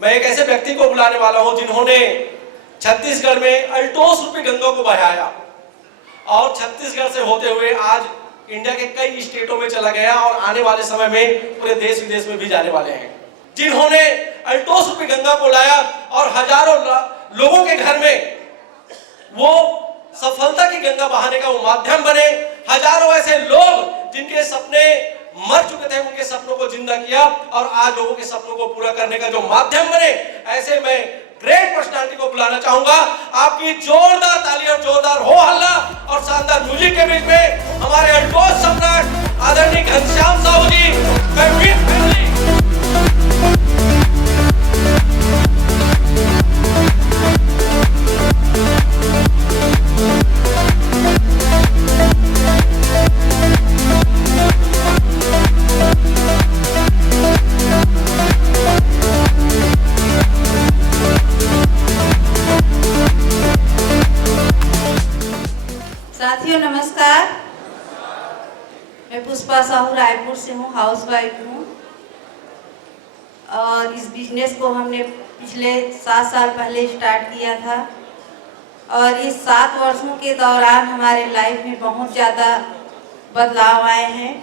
मैं एक ऐसे व्यक्ति को बुलाने वाला हूं जिन्होंने छत्तीसगढ़ में अल्टोस रूपी गंगा को बहाया और छत्तीसगढ़ से होते हुए आज इंडिया के कई स्टेटों में चला गया और आने वाले समय में पूरे देश विदेश में भी जाने वाले हैं। जिन्होंने अल्टोस रूपी गंगा को लाया और हजारों लोगों के घर में वो सफलता की गंगा बहाने का वो माध्यम बने। हजारों ऐसे लोग जिनके सपने मर चुके थे उनके सपनों को जिंदा किया और आज लोगों के सपनों को पूरा करने का जो माध्यम बने। ऐसे मैं ग्रेट पर्सनालिटी को बुलाना चाहूंगा। आपकी जोरदार ताली और जोरदार हो हल्ला और शानदार म्यूजिक के बीच में हमारे अल्टोस सम्राट आदरणीय घनश्याम साहू जी। मैं विद फैमिली साथियों नमस्कार। मैं पुष्पा साहू रायपुर से हूँ, हाउसवाइफ हूँ और इस बिजनेस को हमने पिछले 7 साल पहले स्टार्ट किया था और इस 7 वर्षों के दौरान हमारे लाइफ में बहुत ज़्यादा बदलाव आए हैं।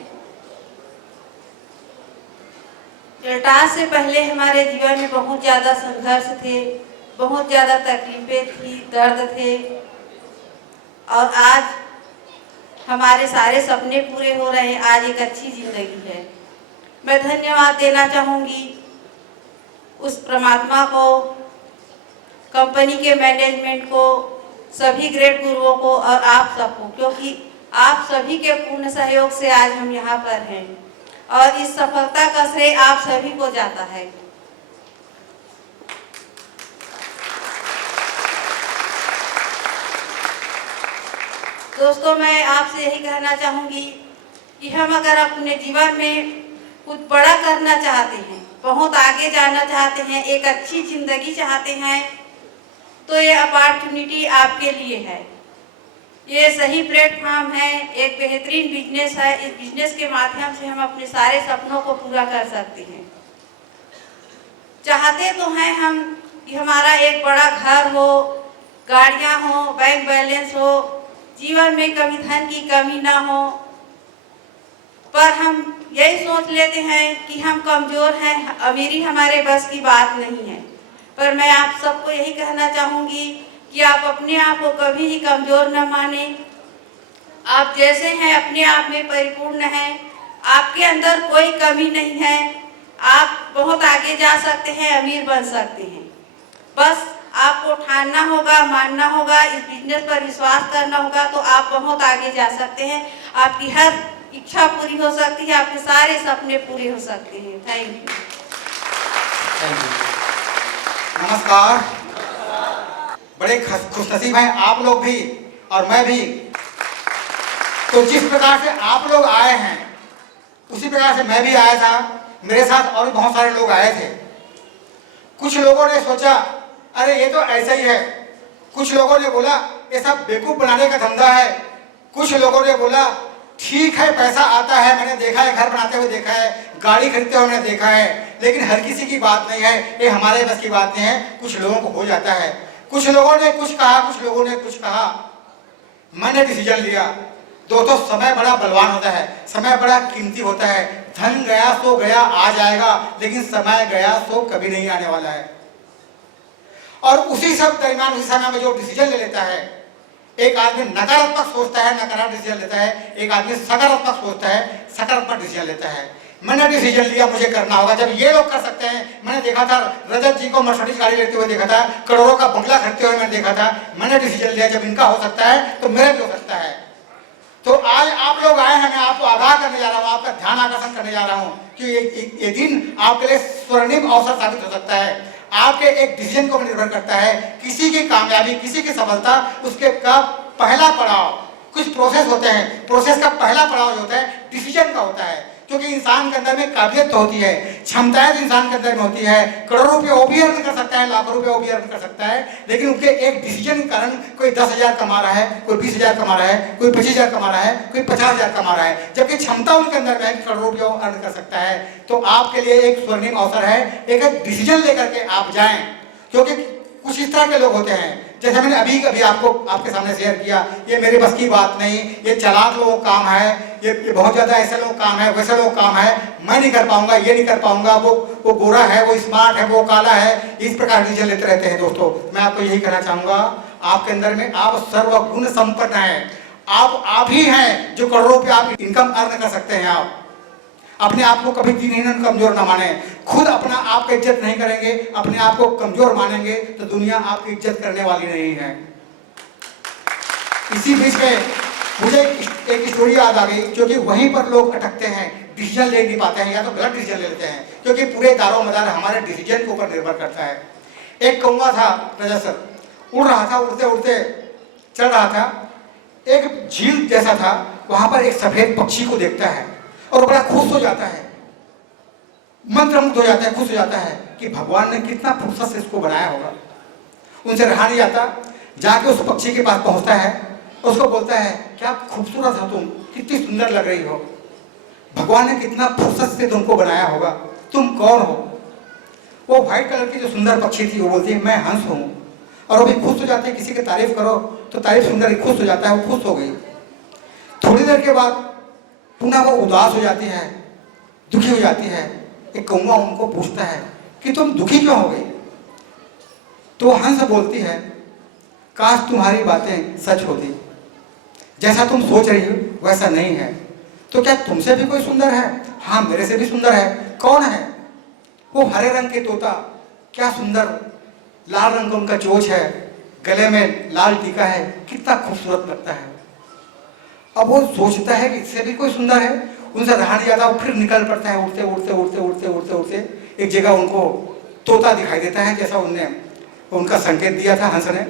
रिटायर से पहले हमारे जीवन में बहुत ज़्यादा संघर्ष थे, बहुत ज़्यादा तकलीफें थी, दर्द थे और आज हमारे सारे सपने पूरे हो रहे हैं। आज एक अच्छी जिंदगी है। मैं धन्यवाद देना चाहूँगी उस परमात्मा को, कंपनी के मैनेजमेंट को, सभी ग्रेट गुरुओं को और आप सबको, क्योंकि आप सभी के पूर्ण सहयोग से आज हम यहाँ पर हैं और इस सफलता का श्रेय आप सभी को जाता है। दोस्तों, मैं आपसे यही कहना चाहूँगी कि हम अगर अपने जीवन में कुछ बड़ा करना चाहते हैं, बहुत आगे जाना चाहते हैं, एक अच्छी ज़िंदगी चाहते हैं, तो ये अपॉर्चुनिटी आपके लिए है। ये सही प्लेटफॉर्म है, एक बेहतरीन बिजनेस है। इस बिजनेस के माध्यम से हम अपने सारे सपनों को पूरा कर सकते हैं। चाहते तो हैं हम कि हमारा एक बड़ा घर हो, गाड़ियाँ हो, बैंक बैलेंस हो, जीवन में कभी धन की कमी ना हो, पर हम यही सोच लेते हैं कि हम कमज़ोर हैं, अमीरी हमारे बस की बात नहीं है। पर मैं आप सबको यही कहना चाहूँगी कि आप अपने आप को कभी ही कमज़ोर न माने। आप जैसे हैं अपने आप में परिपूर्ण हैं, आपके अंदर कोई कमी नहीं है। आप बहुत आगे जा सकते हैं, अमीर बन सकते हैं। बस आपको ठानना होगा, मानना होगा, इस बिजनेस पर विश्वास करना होगा, तो आप बहुत आगे जा सकते हैं। आपकी हर इच्छा पूरी हो सकती है, आपके सारे सपने पूरे हो सकते हैं। Thank you. नमस्कार। बड़े खुशनसीब हैं आप लोग भी और मैं भी। तो जिस प्रकार से आप लोग आए हैं उसी प्रकार से मैं भी आया था। मेरे साथ और भी बहुत सारे लोग आए थे। कुछ लोगों ने सोचा अरे ये तो ऐसा ही है, कुछ लोगों ने बोला ये सब बेवकूफ बनाने का धंधा है, कुछ लोगों ने बोला ठीक है पैसा आता है, मैंने देखा है, घर बनाते हुए देखा है, गाड़ी खरीदते हुए मैंने देखा है, लेकिन हर किसी की बात नहीं है, ये हमारे बस की बात नहीं है। कुछ लोगों को हो जाता है। कुछ लोगों ने कुछ कहा, कुछ लोगों ने कुछ कहा। मैंने डिसीजन लिया। दोस्तों, समय बड़ा बलवान होता है, समय बड़ा कीमती होता है। धन गया सो गया, आ जाएगा, लेकिन समय गया सो कभी नहीं आने वाला है। और उसी सब दरमियान उसी समय में जो डिसीजन ले लेता है, एक आदमी नकारात्मक सोचता है, नकारात्मक डिसीजन लेता है, एक आदमी सकारात्मक सोचता है, सकारात्मक डिसीजन लेता है। मैंने डिसीजन लिया मुझे करना होगा। जब ये लोग कर सकते हैं, मैंने देखा था रजत जी को मर्सिडीज गाड़ी लेते हुए देखा था, करोड़ों का बंगला खरीदते हुए मैंने देखा था। मैंने डिसीजन लिया जब इनका हो सकता है तो मेरा भी हो सकता है। तो आज आप लोग आए हैं, मैं आपको आगाह करने जा रहा हूँ, आपका ध्यान आकर्षण करने जा रहा हूँ कि ये दिन आपके लिए स्वर्णिम अवसर साबित हो सकता है। आपके एक डिसीजन को निर्भर करता है। किसी की कामयाबी, किसी की सफलता, उसके का पहला पड़ाव, कुछ प्रोसेस होते हैं, प्रोसेस का पहला पड़ाव जो होता है डिसीजन का होता है। क्योंकि इंसान के अंदर में काबिलियत तो होती है, क्षमताएं तो इंसान के अंदर में होती है। करोड़ों रुपये वो भी अर्न कर सकता है, लाखों रुपये वो भी अर्न कर सकता है, लेकिन उनके एक डिसीजन के कारण कोई 10,000 कमा रहा है, कोई 20,000 कमा रहा है, कोई 25,000 कमा रहा है, कोई 50,000 कमा रहा है, जबकि क्षमता उनके अंदर में करोड़ों रुपये अर्न कर सकता है। तो आपके लिए एक स्वर्णिम अवसर है, एक डिसीजन लेकर के आप जाएं, क्योंकि कुछ इस तरह के लोग होते हैं, जैसे मैंने अभी आपको आपके सामने शेयर किया, ये मेरे बस की बात नहीं, ये चालाक लोगों का काम है, ये बहुत ज़्यादा ऐसे लोग काम है, वैसे लोग काम है, मैं नहीं कर पाऊंगा, ये नहीं कर पाऊंगा, वो गोरा है, वो स्मार्ट है, वो काला है, इस प्रकार डिसीजन लेते रहते हैं। दोस्तों, मैं आपको यही कहना चाहूँगा, आपके अंदर में आप सर्वगुण संपन्न हैं। आप ही हैं जो करोड़ों रुपये आप इनकम अर्न कर सकते हैं। आप अपने आप को कभी दीनहीन कमजोर ना माने, खुद अपना आप का इज्जत नहीं करेंगे, अपने आप को कमजोर मानेंगे तो दुनिया आपकी इज्जत करने वाली नहीं है। इसी बीच में मुझे एक स्टोरी याद आ गई, क्योंकि वहीं पर लोग अटकते हैं, डिसीजन ले नहीं पाते हैं, या तो गलत डिसीजन ले लेते हैं, क्योंकि पूरे दारो मदार हमारे डिसीजन के ऊपर निर्भर करता है। एक कौवा था रजत सर, उड़ रहा था, उड़ते उड़ते चल रहा था, एक झील जैसा था, वहां पर एक सफेद पक्षी को देखता है और बड़ा खुश हो जाता है, मंत्रमुग्ध हो जाता है, खुश हो जाता है कि भगवान ने कितना फुर्सत से इसको बनाया होगा। उनसे रहा नहीं जाता, जाके उस पक्षी के पास पहुंचता है, उसको बोलता है, क्या खूबसूरत हो तुम, कितनी सुंदर लग रही हो, भगवान ने कितना फुर्सत से तुमको बनाया होगा, तुम कौन हो? वो व्हाइट कलर की जो सुंदर पक्षी थी वो बोलती है, मैं हंस हूँ। और वो भी खुश हो जाते हैं, किसी की तारीफ करो तो तारीफ सुनकर खुश हो जाता है, वो खुश हो गई। थोड़ी देर के बाद पुनः वो उदास हो जाती है, दुखी हो जाती है। एक कौवा उनको पूछता है कि तुम दुखी क्यों हो गई? तो हंस बोलती है, काश तुम्हारी बातें सच होती, जैसा तुम सोच रही हो वैसा नहीं है। तो क्या तुमसे भी कोई सुंदर है? हाँ, मेरे से भी सुंदर है। कौन है? वो हरे रंग के तोता, क्या सुंदर लाल रंग का उनका चोंच है, गले में लाल टीका है, कितना खूबसूरत लगता है। अब वो सोचता है कि इससे भी कोई सुंदर है, उनसे रहा नहीं जाता, वो फिर निकल पड़ता है, उड़ते उड़ते उड़ते उड़ते उड़ते उड़ते एक जगह उनको तोता दिखाई देता है, जैसा उनने उनका संकेत दिया था हंस ने।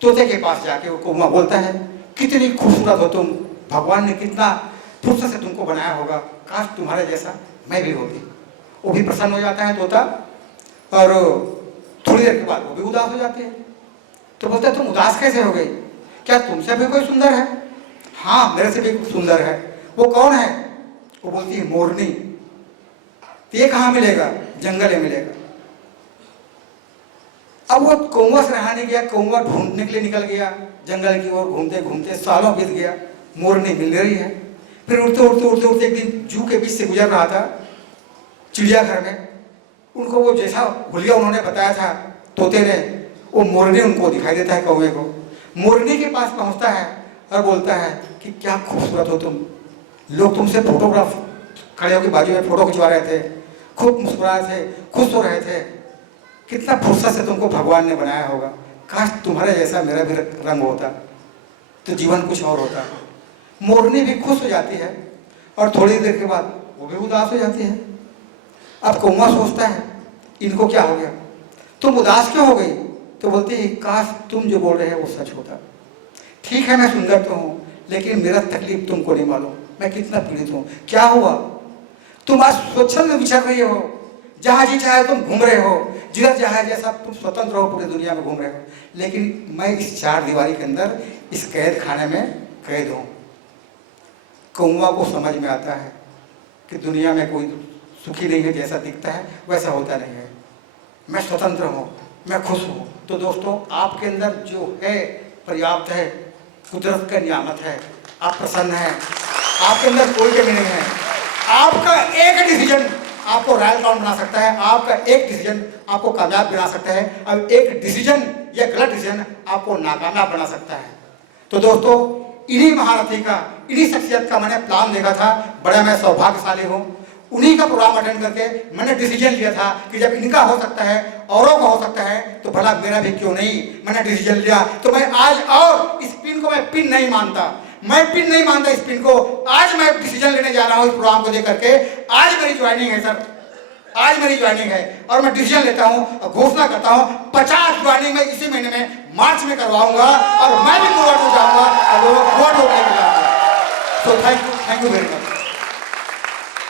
तोते के पास जाके वो कौवा बोलता है, कितनी खूबसूरत हो तुम, भगवान ने कितना फुर्सत से तुमको बनाया होगा, काश तुम्हारे जैसा मैं भी होती। वो भी प्रसन्न हो जाता है तोता, और थोड़ी देर के बाद वो भी उदास हो जाते हैं। तो बोलते हैं, तुम उदास कैसे हो गई? क्या तुमसे भी कोई सुंदर है? हाँ, मेरे से भी सुंदर है। वो कौन है? वो बोलती है, मोरनी। तो ये कहाँ मिलेगा? जंगल में मिलेगा। अब वो कौवा से रहा नहीं गया, कौवा ढूंढने के लिए निकल गया जंगल की ओर, घूमते घूमते सालों बीत गया, मोरनी मिल रही है। फिर उड़ते उड़ते उड़ते उड़ते एक दिन जू के बीच से गुजर रहा था, चिड़ियाघर में। उनको वो जैसा हुलिया उन्होंने बताया था तोते ने, वो मोरनी उनको दिखाई देता है कौवे को। मोरनी के पास पहुंचता है और बोलता है कि क्या खूबसूरत हो तुम, लोग तुमसे फोटोग्राफ खड़े होकर बाजू में फोटो खिंचवा रहे थे, खूब मुस्कुरा रहे थे, खुश हो रहे थे, कितना फुर्सत से तुमको भगवान ने बनाया होगा, काश तुम्हारे जैसा मेरा भी रंग होता तो जीवन कुछ और होता। मोरनी भी खुश हो जाती है और थोड़ी देर के बाद वो भी उदास हो जाती है। अब कौवा सोचता है, इनको क्या हो गया, तुम उदास क्यों हो गई? तो बोलती है, काश तुम जो बोल रहे हैं वो सच होता। ठीक है, मैं सुंदर तो हूँ, लेकिन मेरा तकलीफ तुमको नहीं मालूम, मैं कितना पीड़ित हूँ। क्या हुआ? तुम आज स्वच्छंद में विचर रही हो, जहाँ जी चाहे तुम घूम रहे हो, जिधर चाहे जैसा तुम स्वतंत्र हो, पूरी दुनिया में घूम रहे हो, लेकिन मैं इस चार दीवारी के अंदर, इस कैद खाने में कैद हूँ। कौवा को समझ में आता है कि दुनिया में कोई सुखी नहीं है, जैसा दिखता है वैसा होता नहीं है, मैं स्वतंत्र हूँ, मैं खुश हूँ। तो दोस्तों, आपके अंदर जो है पर्याप्त है, कुदरत का नियामत है, आप प्रसन्न हैं, आपके अंदर कोई कमी नहीं है। आपका एक डिसीजन आपको रॉयल काउंट बना सकता है, आपका एक डिसीजन आपको कामयाब बना सकता है, अब एक डिसीजन या गलत डिसीजन आपको नाकामयाब बना सकता है। तो दोस्तों, इन्हीं महारथी का, इन्हीं शख्सियत का मैंने प्लान देखा था, बड़ा मैं सौभाग्यशाली हूँ। उन्हीं का प्रोग्राम अटेंड करके मैंने डिसीजन लिया था कि जब इनका हो सकता है, औरों का हो सकता है, तो भला मेरा भी क्यों नहीं। मैंने डिसीजन लिया, तो मैं आज, और इस पिन को मैं पिन नहीं मानता, मैं पिन नहीं मानता इस पिन को। आज मैं डिसीजन लेने जा रहा हूँ इस प्रोग्राम को लेकर के। आज मेरी ज्वाइनिंग है सर, आज मेरी ज्वाइनिंग है, और मैं डिसीजन लेता हूँ और घोषणा करता हूँ 50 ज्वाइनिंग में इसी महीने में मार्च में करवाऊंगा, और मैं भी पूरा हो जाऊंगा और लोगों को वोट लेके जाऊंगा। So thank you very much.